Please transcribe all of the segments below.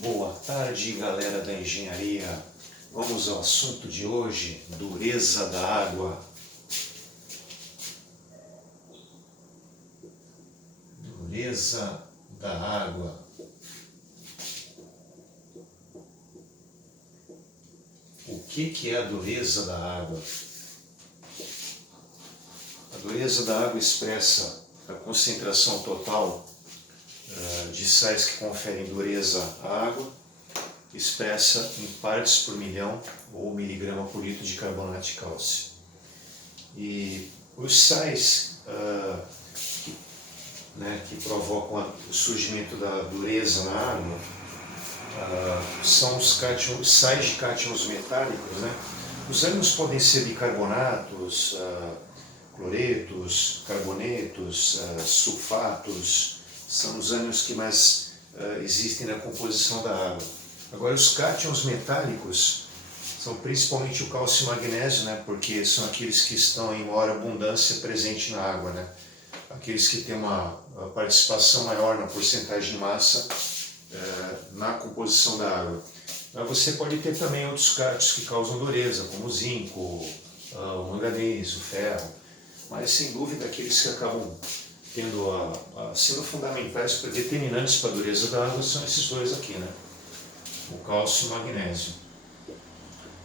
Boa tarde, galera da engenharia. Vamos ao assunto de hoje: dureza da água. Dureza da água. O que é a dureza da água? A dureza da água expressa a concentração total de sais que conferem dureza à água, expressa em partes por milhão ou miligrama por litro de carbonato de cálcio. E os sais que provocam o surgimento da dureza na água são os sais de cátions metálicos. Os ânions podem ser bicarbonatos, cloretos, carbonetos, sulfatos. São os ânions que mais existem na composição da água. Agora, os cátions metálicos são principalmente o cálcio e o magnésio, porque são aqueles que estão em maior abundância presente na água, aqueles que têm uma participação maior na porcentagem de massa na composição da água. Mas você pode ter também outros cátions que causam dureza, como o zinco, o manganês, o ferro, mas sem dúvida aqueles que acabam sendo fundamentais, determinantes para a dureza da água são esses dois aqui, o cálcio e o magnésio.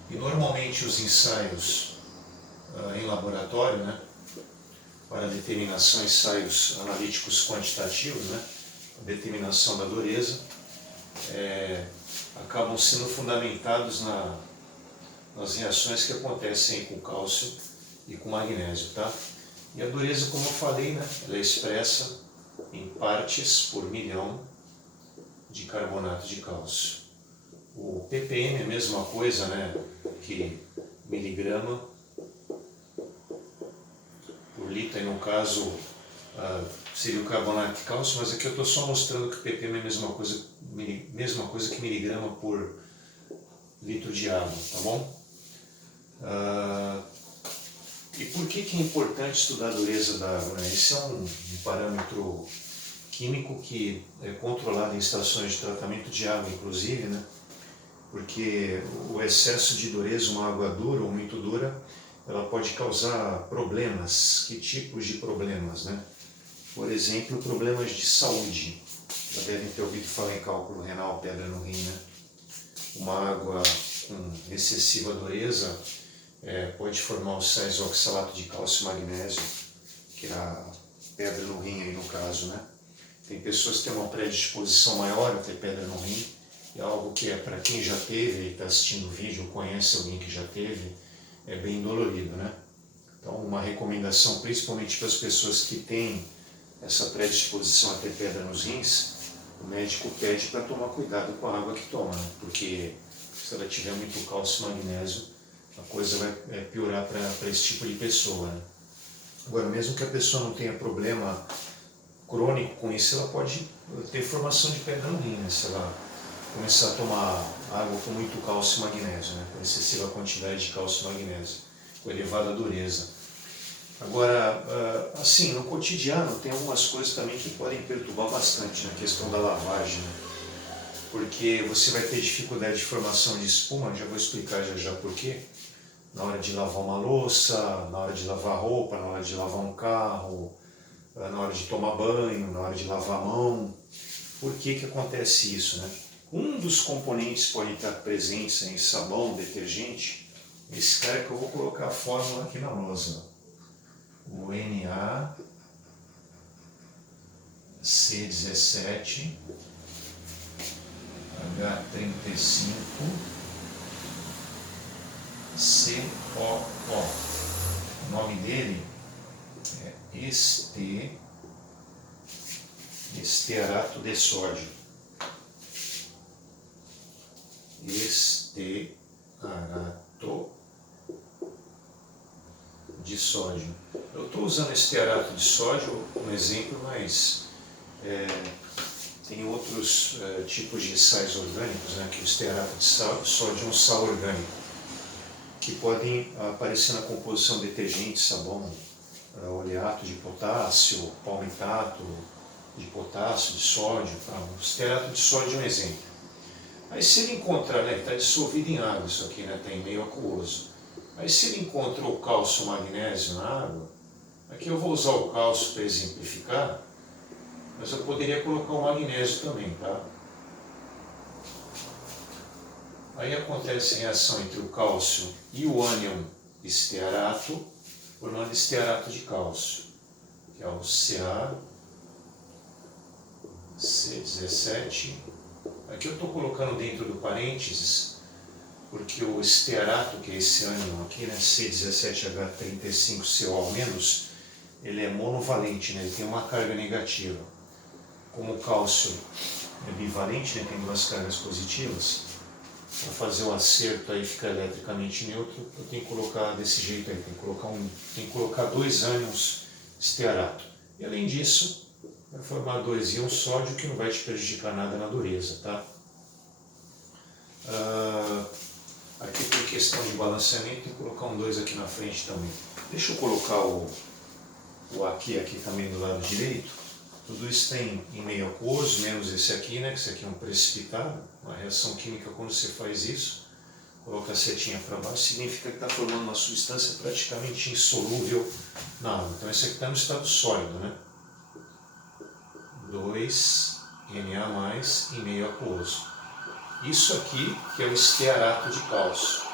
E normalmente os ensaios em laboratório, para determinação, ensaios analíticos quantitativos, a determinação da dureza, acabam sendo fundamentados nas reações que acontecem com o cálcio e com o magnésio, E a dureza, como eu falei, ela é expressa em partes por milhão de carbonato de cálcio. O ppm é a mesma coisa, que miligrama por litro, aí no caso seria o carbonato de cálcio, mas aqui eu estou só mostrando que o ppm é a mesma coisa que miligrama por litro de água, tá bom? E por que é importante estudar a dureza da água? Esse é um parâmetro químico que é controlado em estações de tratamento de água, inclusive, porque o excesso de dureza, uma água dura ou muito dura, ela pode causar problemas. Que tipos de problemas? Por exemplo, problemas de saúde. Já devem ter ouvido falar em cálculo renal, pedra no rim. Uma água com excessiva dureza pode formar os sais oxalato de cálcio e magnésio, que é a pedra no rim aí no caso, Tem pessoas que têm uma predisposição maior a ter pedra no rim, é algo que para quem já teve e está assistindo o vídeo, ou conhece alguém que já teve, é bem dolorido, Então, uma recomendação, principalmente para as pessoas que têm essa predisposição a ter pedra nos rins, o médico pede para tomar cuidado com a água que toma, porque se ela tiver muito cálcio e magnésio, a coisa vai piorar para esse tipo de pessoa. Agora, mesmo que a pessoa não tenha problema crônico com isso, ela pode ter formação de pedra no rim, se ela começar a tomar água com muito cálcio e magnésio, com excessiva quantidade de cálcio e magnésio, com elevada dureza. Agora, assim, no cotidiano tem algumas coisas também que podem perturbar bastante na questão da lavagem, porque você vai ter dificuldade de formação de espuma, já vou explicar já por quê. Na hora de lavar uma louça, na hora de lavar roupa, na hora de lavar um carro, na hora de tomar banho, na hora de lavar a mão. Por que acontece isso? Um dos componentes pode estar presente em sabão, detergente, esse cara que eu vou colocar a fórmula aqui na lousa. O NaC17, H35, COO. O nome dele é estearato de sódio. Estearato de sódio. Eu estou usando estearato de sódio como exemplo, mas tem outros tipos de sais orgânicos, que o estearato de sódio é um sal orgânico, que podem aparecer na composição de detergente, sabão, oleato de potássio, palmitato de potássio, de sódio. O estearato de sódio é um exemplo. Aí se ele encontrar, né, está dissolvido em água isso aqui, né, está em meio aquoso. Aí se ele encontrou o cálcio e o magnésio na água, aqui eu vou usar o cálcio para exemplificar, mas eu poderia colocar o magnésio também, tá? Aí acontece a reação entre o cálcio e o ânion estearato, formando estearato de cálcio, que é o CaC17. Aqui eu estou colocando dentro do parênteses, porque o estearato, que é esse ânion aqui, né, C17H35CO-, ele é monovalente, né, ele tem uma carga negativa. Como o cálcio é bivalente, né, tem duas cargas positivas, para fazer o acerto aí ficar eletricamente neutro, eu tenho que colocar desse jeito aí, tem que colocar dois ânions estearato. E além disso, vai formar dois íons sódio que não vai te prejudicar nada na dureza, tá? Aqui por questão de balanceamento, tem que colocar um 2 aqui na frente também. Deixa eu colocar o aqui também do lado direito. Tudo isso tem em meio aquoso, menos esse aqui, né? Que esse aqui é um precipitado. Uma reação química, quando você faz isso, coloca a setinha para baixo, significa que está formando uma substância praticamente insolúvel na água. Então esse aqui está no estado sólido, né? 2Na em meio aquoso. Isso aqui que é o estearato de cálcio.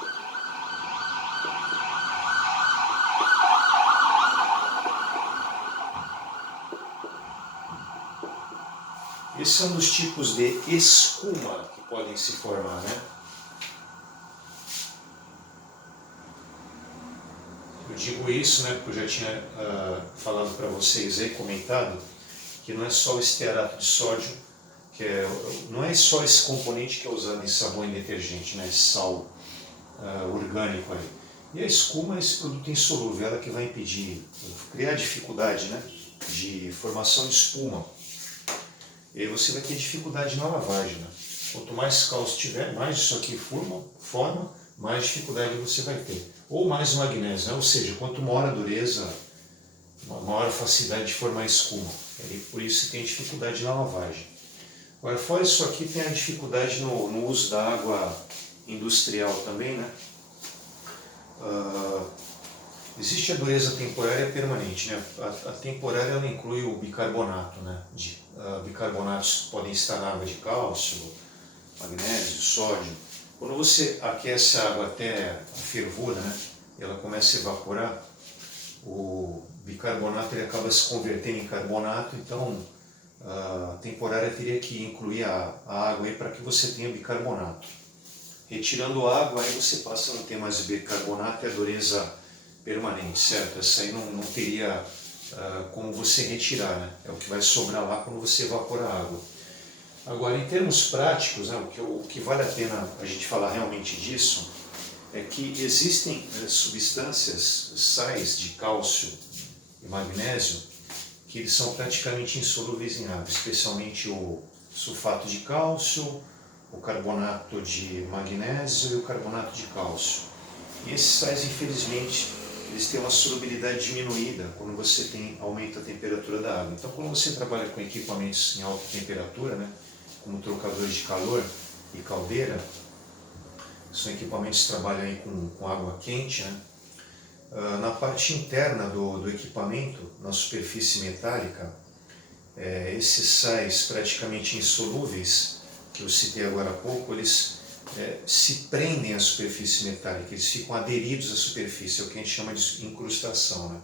Esse é um dos tipos de escuma que podem se formar, né? Eu digo isso, né, porque eu já tinha falado para vocês aí, comentado, que não é só o estearato de sódio, não é só esse componente que é usado em sabão e detergente, né, esse sal orgânico aí. E a escuma é esse produto insolúvel, ela que vai impedir, criar dificuldade, né, de formação de espuma. E aí você vai ter dificuldade na lavagem, né? Quanto mais cálcio tiver, mais isso aqui forma, mais dificuldade você vai ter. Ou mais magnésio, né? Ou seja, quanto maior a dureza, maior a facilidade de formar espuma. E por isso você tem dificuldade na lavagem. Agora, fora isso aqui, tem a dificuldade no uso da água industrial também, né? Existe a dureza temporária e permanente, né? A temporária ela inclui o bicarbonato, né? Bicarbonatos podem estar na água de cálcio, magnésio, sódio. Quando você aquece a água até a fervura, né? Ela começa a evaporar, o bicarbonato ele acaba se convertendo em carbonato, então a temporária teria que incluir a água aí para que você tenha bicarbonato. Retirando a água, aí você passa a não ter mais bicarbonato e a dureza permanente, certo? Essa aí não teria como você retirar, né? É o que vai sobrar lá quando você evapora a água. Agora, em termos práticos, né, o que vale a pena a gente falar realmente disso é que existem substâncias, sais de cálcio e magnésio, que eles são praticamente insolúveis em água, especialmente o sulfato de cálcio, o carbonato de magnésio e o carbonato de cálcio. E esses sais, infelizmente, eles têm uma solubilidade diminuída quando você aumenta a temperatura da água. Então, quando você trabalha com equipamentos em alta temperatura, né, como trocadores de calor e caldeira, são equipamentos que trabalham aí com água quente, né? Na parte interna do equipamento, na superfície metálica, esses sais praticamente insolúveis, que eu citei agora há pouco, eles se prendem à superfície metálica, eles ficam aderidos à superfície, é o que a gente chama de incrustação, né?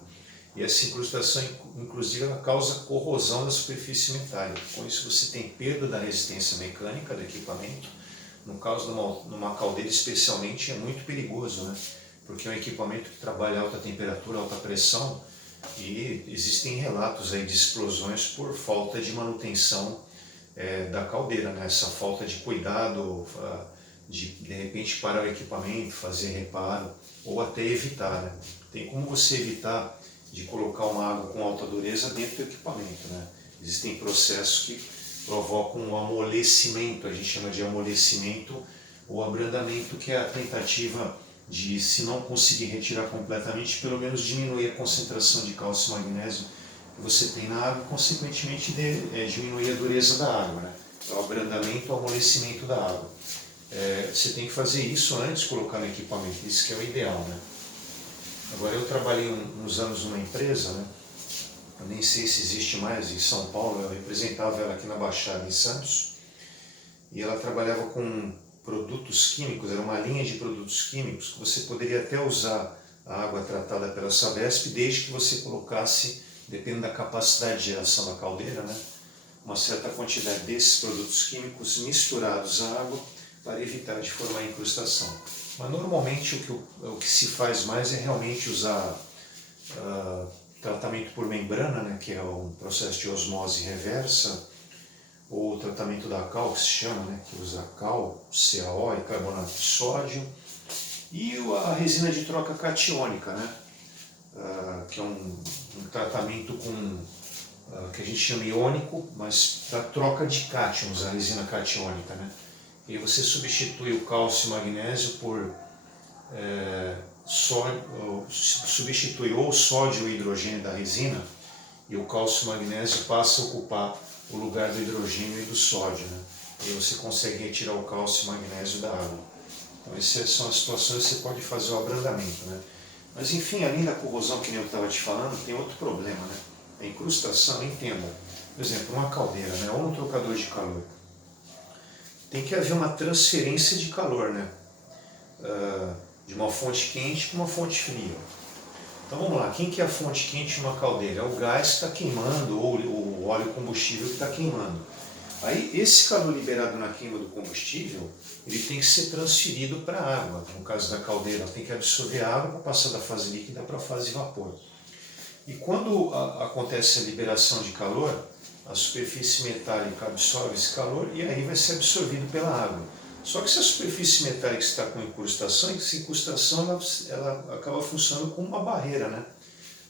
E essa incrustação, inclusive, ela causa corrosão da superfície metálica. Com isso você tem perda da resistência mecânica do equipamento. No caso de uma caldeira especialmente é muito perigoso, né? Porque é um equipamento que trabalha a alta temperatura, alta pressão, e existem relatos aí de explosões por falta de manutenção da caldeira, né? Essa falta de cuidado, de repente parar o equipamento, fazer reparo, ou até evitar, né? Tem como você evitar de colocar uma água com alta dureza dentro do equipamento, né? Existem processos que provocam um amolecimento, a gente chama de amolecimento ou abrandamento, que é a tentativa de, se não conseguir retirar completamente, pelo menos diminuir a concentração de cálcio e magnésio que você tem na água e, consequentemente, diminuir a dureza da água, né? o abrandamento e o amolecimento da água. Você tem que fazer isso antes de colocar no equipamento, isso que é o ideal, né? Agora, eu trabalhei uns anos numa empresa, né? Eu nem sei se existe mais, em São Paulo, eu representava ela aqui na Baixada, em Santos, e ela trabalhava com produtos químicos, era uma linha de produtos químicos que você poderia até usar a água tratada pela Sabesp, desde que você colocasse, dependendo da capacidade de geração da caldeira, né, uma certa quantidade desses produtos químicos misturados à água para evitar de formar incrustação. Mas normalmente o que se faz mais é realmente usar tratamento por membrana, né, que é um processo de osmose reversa, ou tratamento da cal, que se chama, né, que usa cal, CaO e carbonato de sódio, e a resina de troca catiônica, né, que é um tratamento que a gente chama iônico, mas para troca de cátions, a resina catiônica, né. E você substitui o cálcio e o magnésio por substitui ou o sódio ou o hidrogênio da resina, e o cálcio e o magnésio passa a ocupar o lugar do hidrogênio e do sódio, né? E aí você consegue retirar o cálcio e o magnésio da água. Então essas são as situações que você pode fazer o abrandamento, né? Mas enfim, além da corrosão que nem eu estava te falando, tem outro problema, né? A incrustação, entenda. Por exemplo, uma caldeira, né? Ou um trocador de calor. Tem que haver uma transferência de calor, né? De uma fonte quente para uma fonte fria. Então vamos lá, quem que é a fonte quente de uma caldeira? É o gás que está queimando, ou o óleo combustível que está queimando. Aí esse calor liberado na queima do combustível, ele tem que ser transferido para a água. No caso da caldeira, ela tem que absorver a água para passar da fase líquida para a fase de vapor. E quando acontece a liberação de calor, a superfície metálica absorve esse calor e aí vai ser absorvido pela água. Só que se a superfície metálica está com incrustação, essa incrustação ela acaba funcionando como uma barreira, né?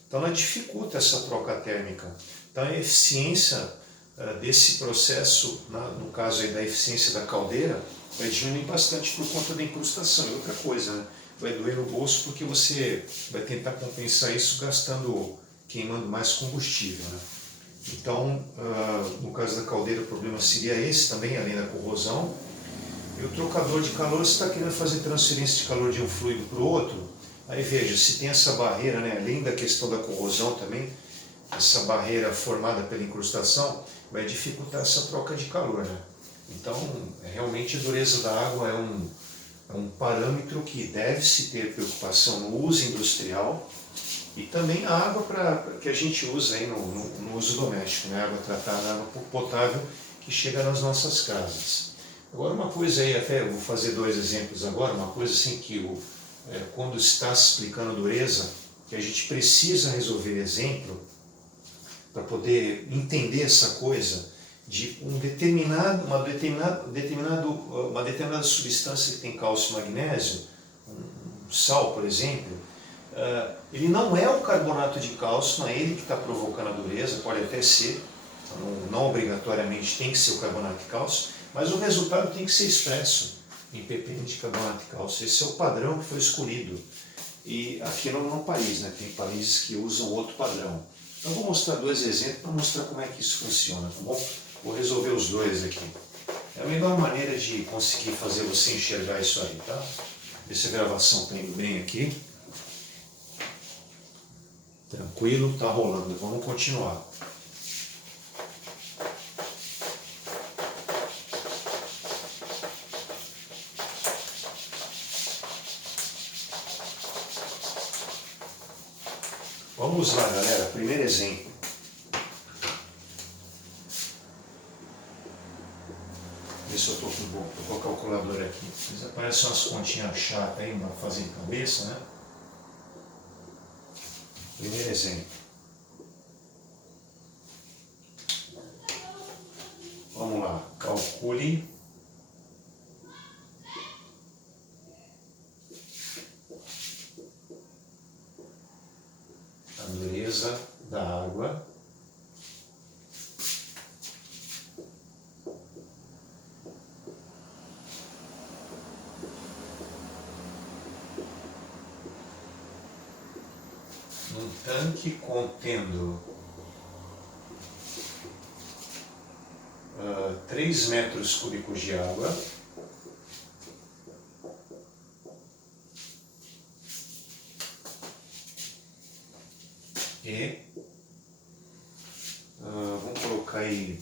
Então ela dificulta essa troca térmica. Então a eficiência desse processo, no caso aí da eficiência da caldeira, vai diminuir bastante por conta da incrustação. E outra coisa, né? Vai doer no bolso porque você vai tentar compensar isso queimando mais combustível, né? Então, no caso da caldeira, o problema seria esse também, além da corrosão. E o trocador de calor, você está querendo fazer transferência de calor de um fluido para o outro, aí veja, se tem essa barreira, né, além da questão da corrosão também, essa barreira formada pela incrustação, vai dificultar essa troca de calor, né? Então, realmente a dureza da água é um parâmetro que deve-se ter preocupação no uso industrial e também a água que a gente usa aí no uso doméstico, né? Água tratada, água potável que chega nas nossas casas. Agora uma coisa aí, até eu vou fazer dois exemplos agora, uma coisa assim que quando está se explicando dureza, que a gente precisa resolver exemplo para poder entender essa coisa de uma determinada substância que tem cálcio e magnésio, um sal, por exemplo, ele não é o carbonato de cálcio, não é ele que está provocando a dureza, pode até ser, não obrigatoriamente tem que ser o carbonato de cálcio, mas o resultado tem que ser expresso em ppm de carbonato de cálcio. Esse é o padrão que foi escolhido. E aqui no país, né, tem países que usam outro padrão. Então vou mostrar dois exemplos para mostrar como é que isso funciona, tá bom? Vou resolver os dois aqui. É a melhor maneira de conseguir fazer você enxergar isso aí, tá? Ver se a gravação está indo bem aqui. Tranquilo, tá rolando. Vamos continuar. Vamos lá, galera. Primeiro exemplo. Ver se eu estou com a calculadora aqui. Aparecem umas continhas chatas aí para fazer em cabeça, né? Primeiro exemplo. Vamos lá. Calcule a dureza da água num tanque contendo 3 metros cúbicos de água e vamos colocar aí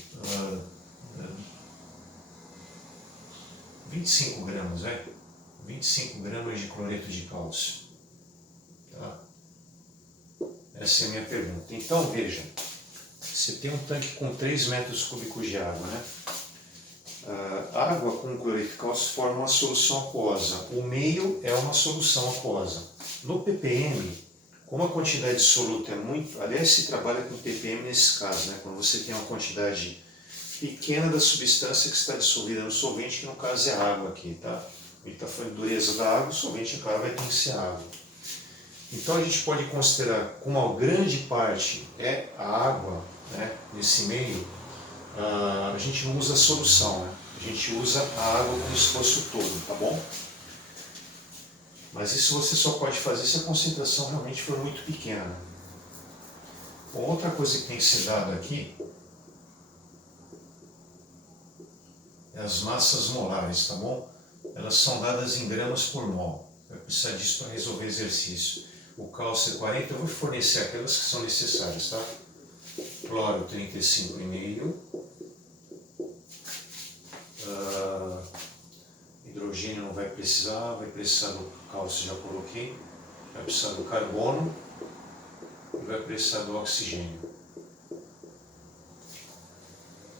25 gramas, 25 gramas de cloreto de cálcio. Tá? Essa é a minha pergunta. Então veja, você tem um tanque com 3 metros cúbicos de água, né? Água com cloreto de cálcio forma uma solução aquosa. O meio é uma solução aquosa. No ppm, como a quantidade soluta é muito... Aliás, se trabalha com ppm nesse caso, né? Quando você tem uma quantidade pequena da substância que está dissolvida no solvente, que no caso é água aqui, tá? Ele está falando de dureza da água, o solvente, claro, vai ter que ser água. Então a gente pode considerar como uma grande parte é a água, né, nesse meio, a gente não usa a solução, né? A gente usa a água como se fosse o todo, tá bom? Mas isso você só pode fazer se a concentração realmente for muito pequena. Bom, outra coisa que tem que ser dada aqui é as massas molares, tá bom? Elas são dadas em gramas por mol. Vai precisar disso para resolver exercício. O cálcio é 40, eu vou fornecer aquelas que são necessárias, tá? Cloro 35,5. Hidrogênio não vai precisar do cálcio, já coloquei. Vai precisar do carbono e vai precisar do oxigênio.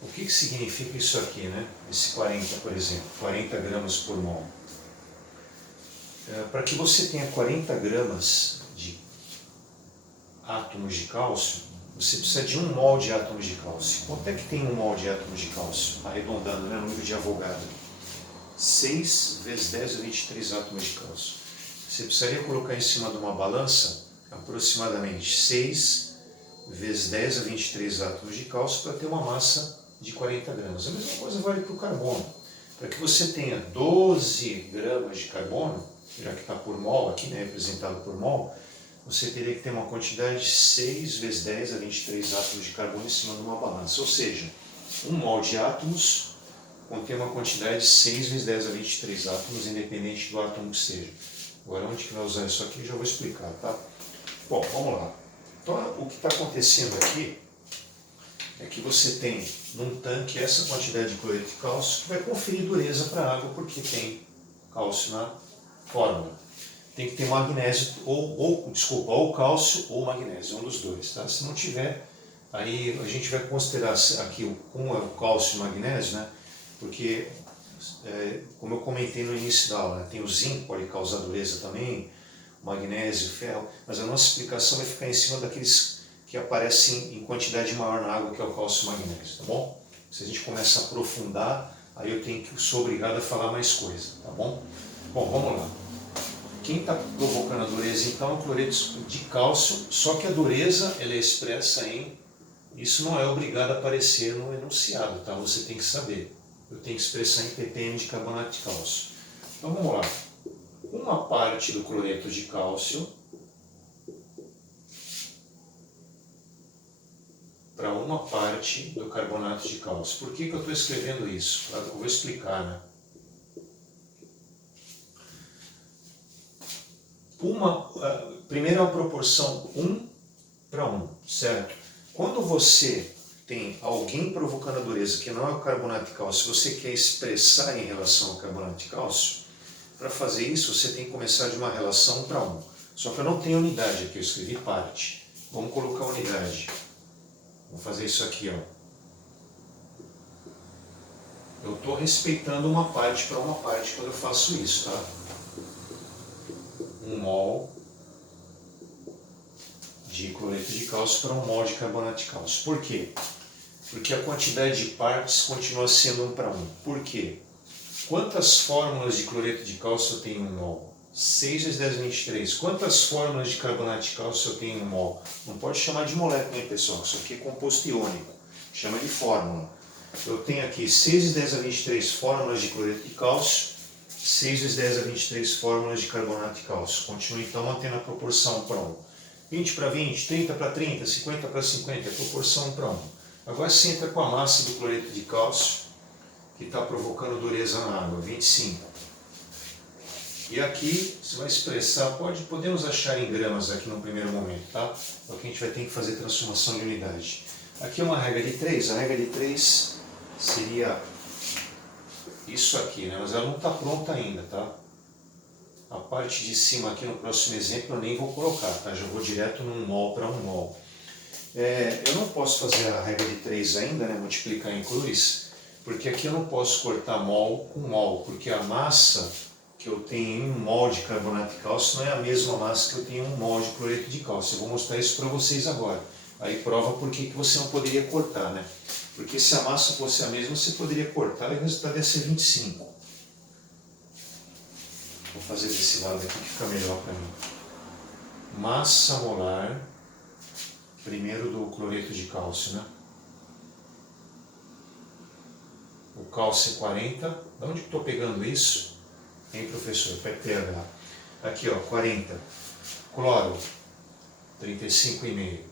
O que significa isso aqui, né? Esse 40, por exemplo, 40 gramas por mol. Para que você tenha 40 gramas de átomos de cálcio, você precisa de 1 mol de átomos de cálcio. Quanto é que tem 1 mol de átomos de cálcio? Arredondando, né? Número de Avogadro. 6 vezes 10 a 23 átomos de cálcio. Você precisaria colocar em cima de uma balança aproximadamente 6 vezes 10 a 23 átomos de cálcio para ter uma massa de 40 gramas. A mesma coisa vale para o carbono. Para que você tenha 12 gramas de carbono, já que está por mol aqui, né, representado por mol, você teria que ter uma quantidade de 6 vezes 10 a 23 átomos de carbono em cima de uma balança. Ou seja, 1 mol de átomos contém uma quantidade de 6 vezes 10 a 23 átomos, independente do átomo que seja. Agora, onde que vai usar isso aqui, eu já vou explicar, tá? Bom, vamos lá. Então, o que está acontecendo aqui é que você tem num tanque essa quantidade de cloreto de cálcio que vai conferir dureza para a água, porque tem cálcio na fórmula. Tem que ter magnésio, ou cálcio ou magnésio, um dos dois, tá? Se não tiver, aí a gente vai considerar aqui como é o cálcio e o magnésio, né? Porque, como eu comentei no início da aula, né? Tem o zinco, pode causar dureza também, o magnésio, o ferro, mas a nossa explicação vai ficar em cima daqueles que aparecem em quantidade maior na água, que é o cálcio e o magnésio, tá bom? Se a gente começa a aprofundar, aí sou obrigado a falar mais coisa, tá bom? Bom, vamos lá. Quem está provocando a dureza, então, é o cloreto de cálcio, só que a dureza ela é expressa em... Isso não é obrigado a aparecer no enunciado, tá? Você tem que saber. Eu tenho que expressar em ppm de carbonato de cálcio. Então, vamos lá. Uma parte do cloreto de cálcio para uma parte do carbonato de cálcio. Por que eu estou escrevendo isso? Eu vou explicar, né? Primeiro é a proporção 1:1, certo? Quando você tem alguém provocando a dureza que não é o carbonato de cálcio, você quer expressar em relação ao carbonato de cálcio, para fazer isso você tem que começar de uma relação 1:1. Só que eu não tenho unidade aqui, eu escrevi parte. Vamos colocar unidade. Vou fazer isso aqui, ó. Eu estou respeitando uma parte para uma parte quando eu faço isso, tá? 1 mol de cloreto de cálcio para 1 mol de carbonato de cálcio. Por quê? Porque a quantidade de partes continua sendo 1:1. Por quê? Quantas fórmulas de cloreto de cálcio eu tenho em 1 mol? 6 vezes 10 a 23. Quantas fórmulas de carbonato de cálcio eu tenho em 1 mol? Não pode chamar de molécula, hein, pessoal? Isso aqui é composto iônico. Chama de fórmula. Eu tenho aqui 6 vezes 10 a 23 fórmulas de cloreto de cálcio, 6 vezes 10 a 23 fórmulas de carbonato de cálcio. Continua então mantendo a proporção 1:1. 20 para 20, 30 para 30, 50 para 50, é proporção 1:1. Agora você entra com a massa do cloreto de cálcio que está provocando dureza na água, 25. E aqui você vai expressar, podemos achar em gramas aqui no primeiro momento, tá? Porque a gente vai ter que fazer transformação de unidade. Aqui é uma regra de 3, a regra de 3 seria isso aqui, né? Mas ela não está pronta ainda, tá? A parte de cima aqui no próximo exemplo eu nem vou colocar, tá? Já vou direto num mol para um mol. Eu não posso fazer a regra de 3 ainda, né? Multiplicar em cruz, porque aqui eu não posso cortar mol com mol, porque a massa que eu tenho em 1 mol de carbonato de cálcio não é a mesma massa que eu tenho em 1 mol de cloreto de cálcio. Eu vou mostrar isso para vocês agora. Aí prova por que você não poderia cortar, né? Porque se a massa fosse a mesma, você poderia cortar e o resultado ia ser 25. Vou fazer desse lado aqui que fica melhor para mim. Massa molar, primeiro do cloreto de cálcio, né? O cálcio é 40. De onde que estou pegando isso? Hein, professor? PPH. Aqui, ó, 40. Cloro, 35,5.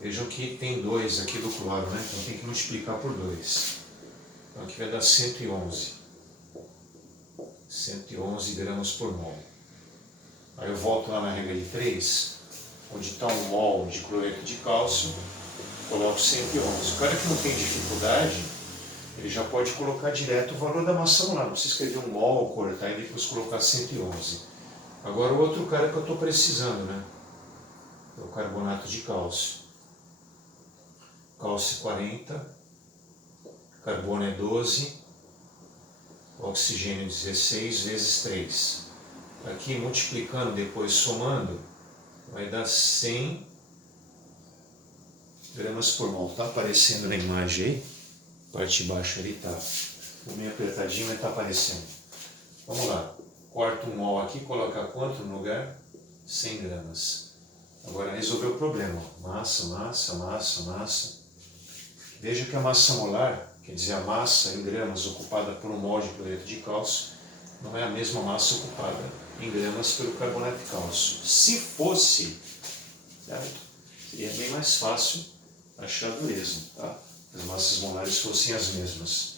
Vejam que tem 2 aqui do cloro, né? Então tem que multiplicar por 2. Então aqui vai dar 111. 111 gramas por mol. Aí eu volto lá na regra de 3, onde está 1 mol de cloreto de cálcio, coloco 111. O cara que não tem dificuldade, ele já pode colocar direto o valor da massa molar. Não precisa escrever 1 mol, cortar e depois colocar 111. Agora o outro cara que eu estou precisando, né? É o carbonato de cálcio. Cálcio 40, carbono é 12, oxigênio 16 vezes 3. Aqui multiplicando, depois somando, vai dar 100 gramas por mol. Está aparecendo na imagem aí? Parte de baixo ali está. Ficou meio apertadinho, mas está aparecendo. Vamos lá. Corta 1 mol aqui, coloca quanto no lugar? 100 gramas. Agora resolveu o problema. Massa, massa, massa, massa. Veja que a massa molar, quer dizer, a massa em gramas ocupada por 1 mol de cloreto de cálcio, não é a mesma massa ocupada em gramas pelo carbonato de cálcio. Se fosse, certo? Seria bem mais fácil achar a dureza, tá? As massas molares fossem as mesmas.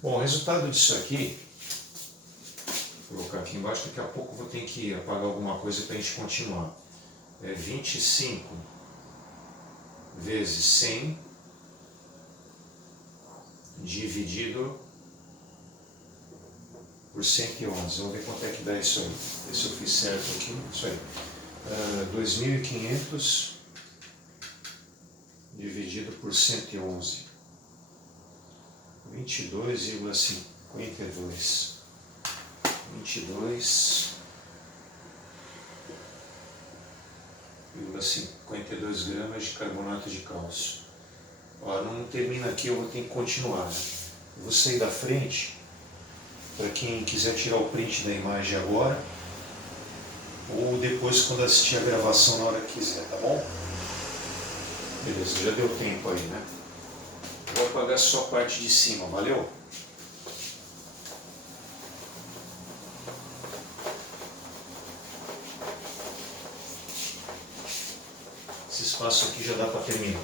Bom, o resultado disso aqui, vou colocar aqui embaixo, daqui a pouco eu vou ter que apagar alguma coisa para a gente continuar. É 25 vezes 100 dividido por 111. Vamos ver quanto é que dá isso aí. Ver se eu fiz certo aqui. Isso aí. 2.500 dividido por 111. 22,52. 22,52 gramas de carbonato de cálcio. Ó, não termina aqui, eu vou ter que continuar, né? Eu vou sair da frente, para quem quiser tirar o print da imagem agora, ou depois quando assistir a gravação na hora que quiser, tá bom? Beleza, já deu tempo aí, né? Vou apagar só a parte de cima, valeu? Esse espaço aqui já dá para terminar.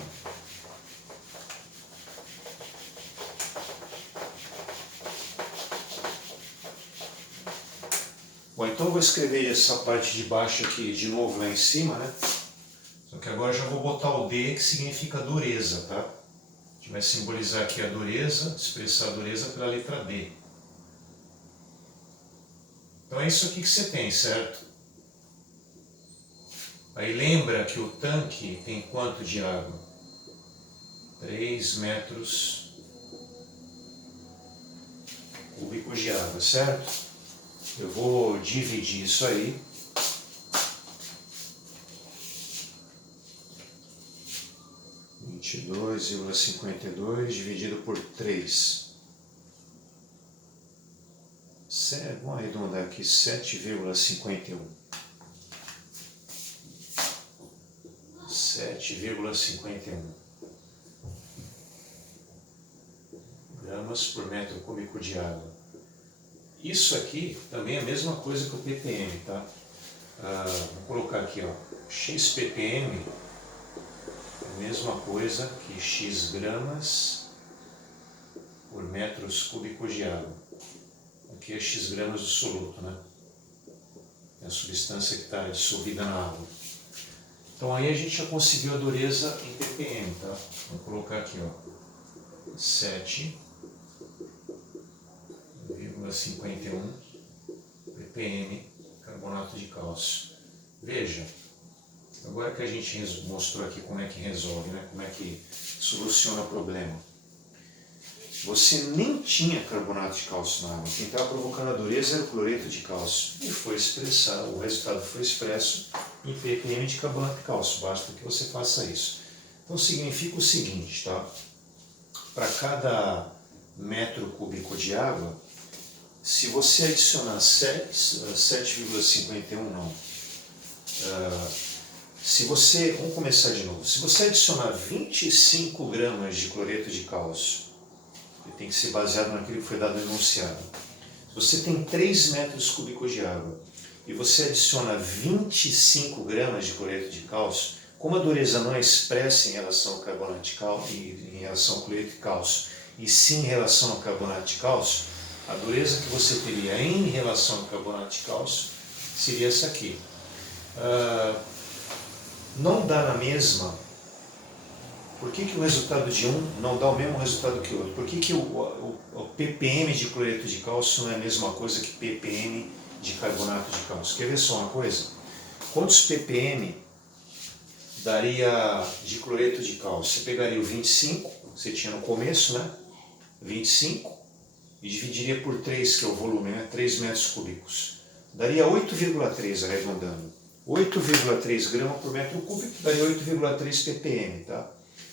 Bom, então eu vou escrever essa parte de baixo aqui de novo lá em cima, né? Só que agora eu já vou botar o D, que significa dureza, tá? A gente vai simbolizar aqui a dureza, expressar a dureza pela letra D. Então é isso aqui que você tem, certo? Aí lembra que o tanque tem quanto de água? 3 metros cúbicos de água, certo? Eu vou dividir isso aí. R$ 22,52 dividido por 3. Vamos arredondar aqui, 7,51. 7,51 gramas por metro cúbico de água. Isso aqui também é a mesma coisa que o ppm, tá? Vou colocar aqui, ó, x ppm é a mesma coisa que x gramas por metros cúbicos de água. Aqui é X gramas do soluto, né? É a substância que está dissolvida na água. Então aí a gente já conseguiu a dureza em ppm, tá? Vou colocar aqui, ó, 7,51 ppm carbonato de cálcio. Veja, agora que a gente mostrou aqui como é que resolve, né? Como é que soluciona o problema. Você nem tinha carbonato de cálcio na água. Quem estava provocando a dureza era o cloreto de cálcio. E foi expressar, o resultado foi expresso em ppm de carbonato de cálcio. Basta que você faça isso. Então significa o seguinte, tá? Para cada metro cúbico de água, se você adicionar 7,51 não. Vamos começar de novo. Se você adicionar 25 gramas de cloreto de cálcio, tem que ser baseado naquilo que foi dado no enunciado. Se você tem 3 metros cúbicos de água e você adiciona 25 gramas de cloreto de cálcio, como a dureza não é expressa em relação ao carbonato de cálcio e em relação ao cloreto de cálcio, e sim em relação ao carbonato de cálcio, a dureza que você teria em relação ao carbonato de cálcio seria essa aqui. Não dá na mesma. Por que o resultado de um não dá o mesmo resultado que o outro? Por que o ppm de cloreto de cálcio não é a mesma coisa que ppm de carbonato de cálcio? Quer ver só uma coisa? Quantos ppm daria de cloreto de cálcio? Você pegaria o 25, você tinha no começo, né? 25, e dividiria por 3, que é o volume, né? 3 metros cúbicos. Daria 8,3 arredondando. 8,3 gramas por metro cúbico daria 8,3 ppm, tá?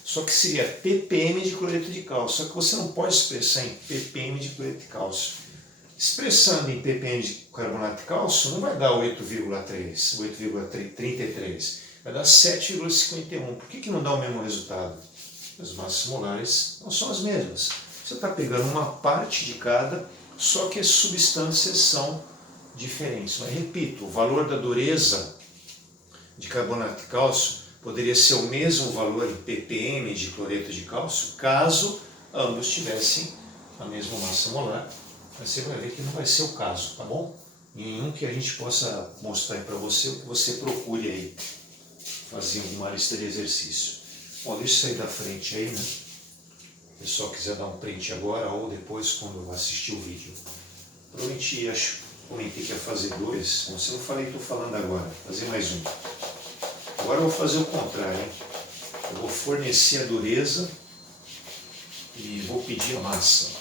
Só que seria ppm de cloreto de cálcio. Só que você não pode expressar em ppm de cloreto de cálcio. Expressando em ppm de carbonato de cálcio, não vai dar 8,3, 8,33. Vai dar 7,51. Por que não dá o mesmo resultado? As massas molares não são as mesmas. Você está pegando uma parte de cada, só que as substâncias são diferentes. Mas repito, o valor da dureza de carbonato de cálcio poderia ser o mesmo valor em ppm de cloreto de cálcio, caso ambos tivessem a mesma massa molar. Mas você vai ver que não vai ser o caso, tá bom? Nenhum que a gente possa mostrar para você, o que você procure aí, fazer uma lista de exercício. Bom, deixa eu sair da frente aí, né? Se o pessoal quiser dar um print agora ou depois quando assistir o vídeo. Prometi, comentei que ia fazer 2, se eu falei, estou falando agora, fazer mais um. Agora eu vou fazer o contrário, hein? Eu vou fornecer a dureza e vou pedir a massa.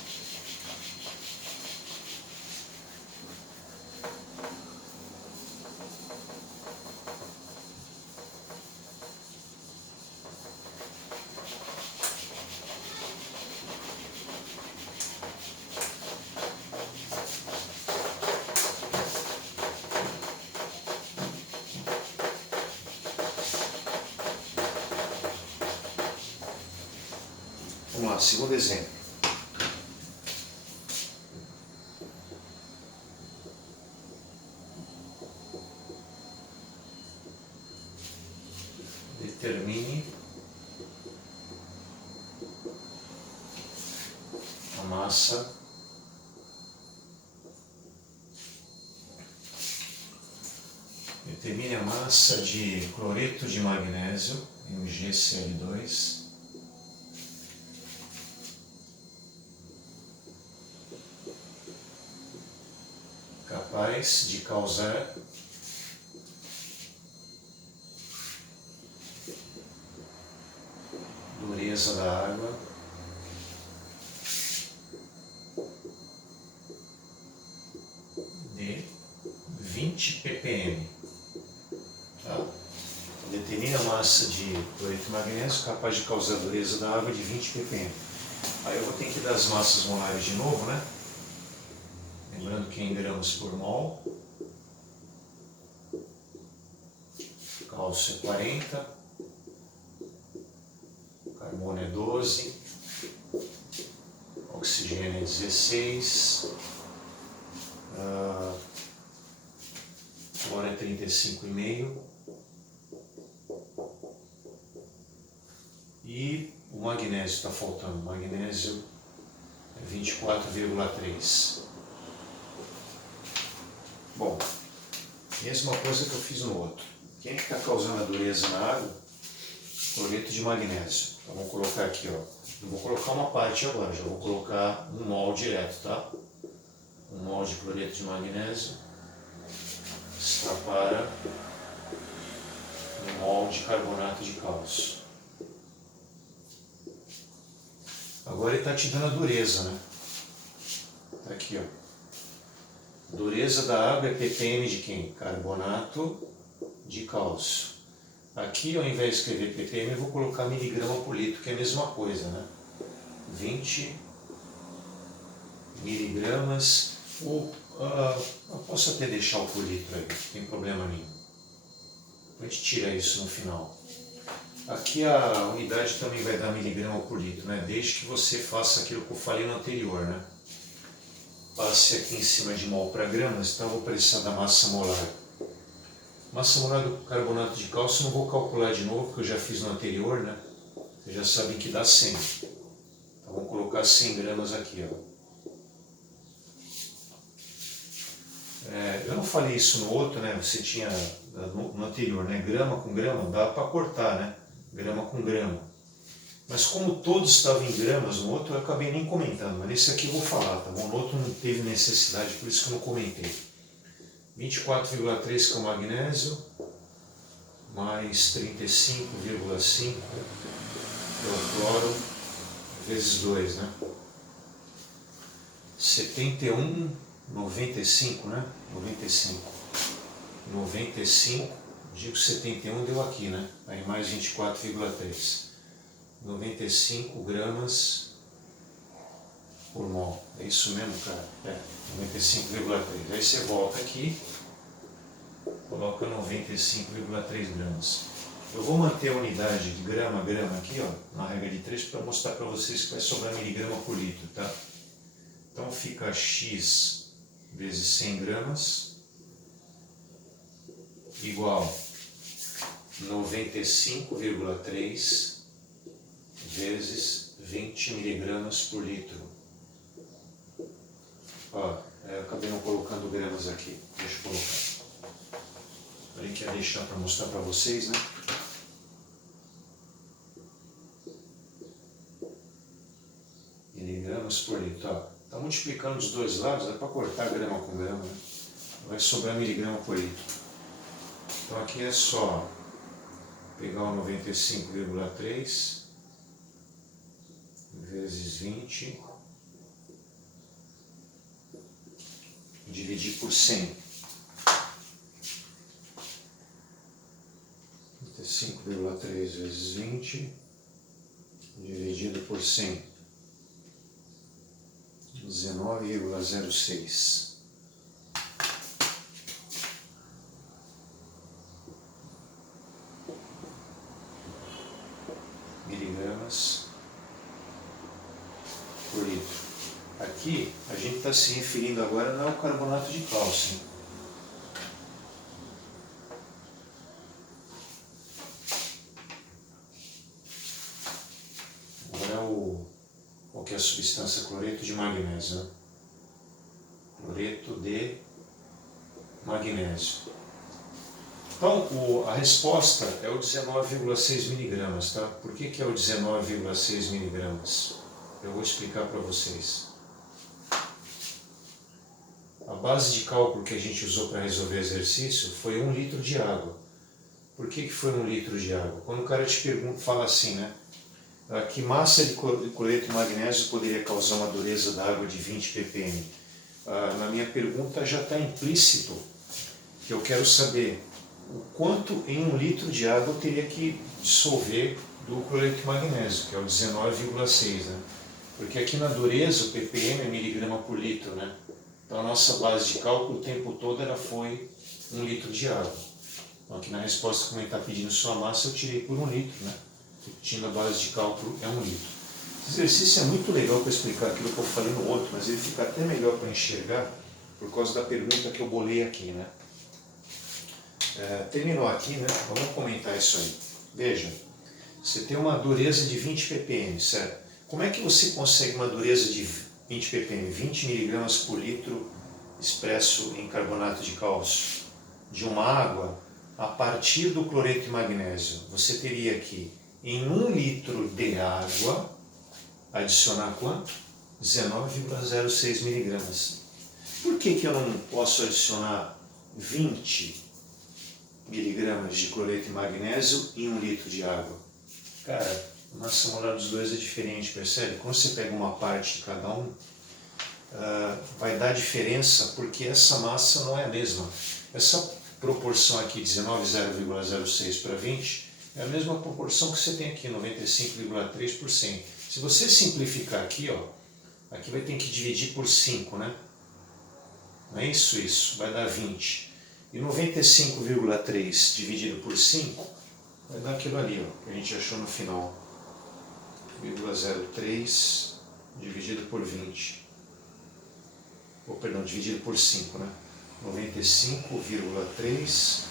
Vamos lá, segundo exemplo. Determine a massa de cloreto de magnésio, MgCl2, capaz de causar dureza da água de 20 ppm. Tá? Determina a massa de cloreto de magnésio capaz de causar dureza da água de 20 ppm. Aí eu vou ter que dar as massas molares de novo, né? Lembrando que é em gramas por mol. Cálcio é 40, carbono é 12, oxigênio é 16, cloro é 35,5 e o magnésio está faltando. O magnésio é 24,3. Bom, mesma coisa que eu fiz no outro. Quem é que está causando a dureza na água? Cloreto de magnésio. Então vamos colocar aqui, ó. Eu vou colocar uma parte agora, já vou colocar um mol direto, tá? Um mol de cloreto de magnésio está para um mol de carbonato de cálcio. Agora ele está te dando a dureza, né? Tá aqui, ó. Dureza da água é ppm de quem? Carbonato de cálcio. Aqui, ao invés de escrever ppm, eu vou colocar miligrama por litro, que é a mesma coisa, né? 20 miligramas. Ou, eu posso até deixar o por litro aí, não tem problema nenhum. A gente tira isso no final. Aqui a unidade também vai dar miligrama por litro, né? Desde que você faça aquilo que eu falei no anterior, né? Passe aqui em cima de mol para gramas, então eu vou precisar da massa molar. Massa molar do carbonato de cálcio eu não vou calcular de novo, porque eu já fiz no anterior, né? Vocês já sabem que dá 100. Então vamos colocar 100 gramas aqui, ó. Eu não falei isso no outro, né? Você tinha no anterior, né? Grama com grama, dá para cortar, né? Grama com grama. Mas como todos estavam em gramas no outro, eu acabei nem comentando. Mas nesse aqui eu vou falar, tá bom? No outro não teve necessidade, por isso que eu não comentei. 24,3 que é o magnésio, mais 35,5 que é o cloro, vezes 2, né? 71,95, né? 95, digo 71 deu aqui, né? Aí mais 24,3. 95 gramas por mol. É isso mesmo, cara? 95,3. Aí você volta aqui, coloca 95,3 gramas. Eu vou manter a unidade de grama a grama aqui, ó, na regra de 3, para mostrar para vocês que vai sobrar miligrama por litro, tá? Então fica X vezes 100 gramas igual 95,3 vezes 20 miligramas por litro. Ó, eu acabei não colocando gramas aqui, deixa eu colocar. Eu queria deixar para mostrar para vocês, né? Miligramas por litro, ó. Tá multiplicando dos dois lados, dá para cortar grama com grama, né? Vai sobrar miligrama por litro. Então aqui é só pegar o 95,3 vezes 20 e dividir por 100. 95,3 vezes 20 dividido por 100. 19,06. miligramas por litro. Aqui a gente está se referindo agora não ao carbonato de cálcio. Agora é qual que é a substância? Cloreto de magnésio, né? Cloreto de magnésio. Então, a resposta é o 19,6 miligramas, tá? Por que é o 19,6 miligramas? Eu vou explicar para vocês. A base de cálculo que a gente usou para resolver o exercício foi 1 litro de água. Por que foi 1 litro de água? Quando o cara te pergunta, fala assim, né? Que massa de cloreto de magnésio poderia causar uma dureza da água de 20 ppm? Na minha pergunta já está implícito que eu quero saber o quanto em 1 litro de água eu teria que dissolver do cloreto de magnésio, que é o 19,6, né? Porque aqui na dureza o ppm é miligrama por litro, né? Então a nossa base de cálculo o tempo todo foi 1 litro de água. Então aqui na resposta, como ele está pedindo sua massa, eu tirei por 1 litro, né? Repetindo, a base de cálculo é 1 litro. Esse exercício é muito legal para explicar aquilo que eu falei no outro, mas ele fica até melhor para enxergar por causa da pergunta que eu bolei aqui, né? Terminou aqui, né? Vamos comentar isso aí. Veja, você tem uma dureza de 20 ppm, certo? Como é que você consegue uma dureza de 20 ppm, 20 miligramas por litro expresso em carbonato de cálcio de uma água a partir do cloreto de magnésio. Você teria que, em 1 litro de água, adicionar quanto? 19,06 miligramas. Por que eu não posso adicionar 20 miligramas de cloreto de magnésio em 1 litro de água? Cara, a massa molar dos dois é diferente, percebe? Quando você pega uma parte de cada um, vai dar diferença porque essa massa não é a mesma. Essa proporção aqui, 19,06 para 20, é a mesma proporção que você tem aqui, 95,3%. Se você simplificar aqui, ó, aqui vai ter que dividir por 5, né? Não é isso? Isso. Vai dar 20. E 95,3 dividido por 5 vai dar aquilo ali, ó, que a gente achou no final. 0,03 dividido por 20. Perdão, dividido por 5, né? 95,3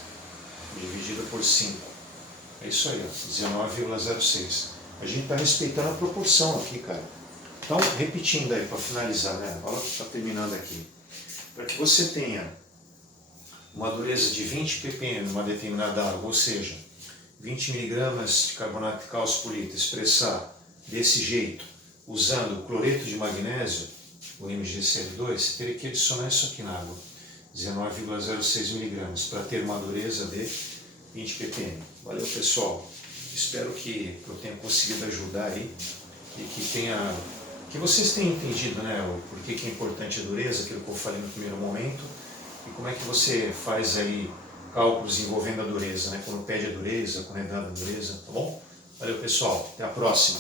dividido por 5. É isso aí, ó, 19,06. A gente está respeitando a proporção aqui, cara. Então, repetindo aí, para finalizar, né? Olha o que está terminando aqui. Para que você tenha uma dureza de 20 ppm numa determinada água, ou seja, 20 miligramas de carbonato de cálcio por litro, expressar desse jeito, usando o cloreto de magnésio, o MgCl2, você teria que adicionar isso aqui na água, 19,06 miligramas, para ter uma dureza de 20 ppm. Valeu, pessoal. Espero que eu tenha conseguido ajudar aí e que vocês tenham entendido, né, o porquê que é importante a dureza, aquilo que eu falei no primeiro momento, e como é que você faz aí cálculos envolvendo a dureza, né, quando pede a dureza, quando é dada a dureza, tá bom? Valeu, pessoal. Até a próxima.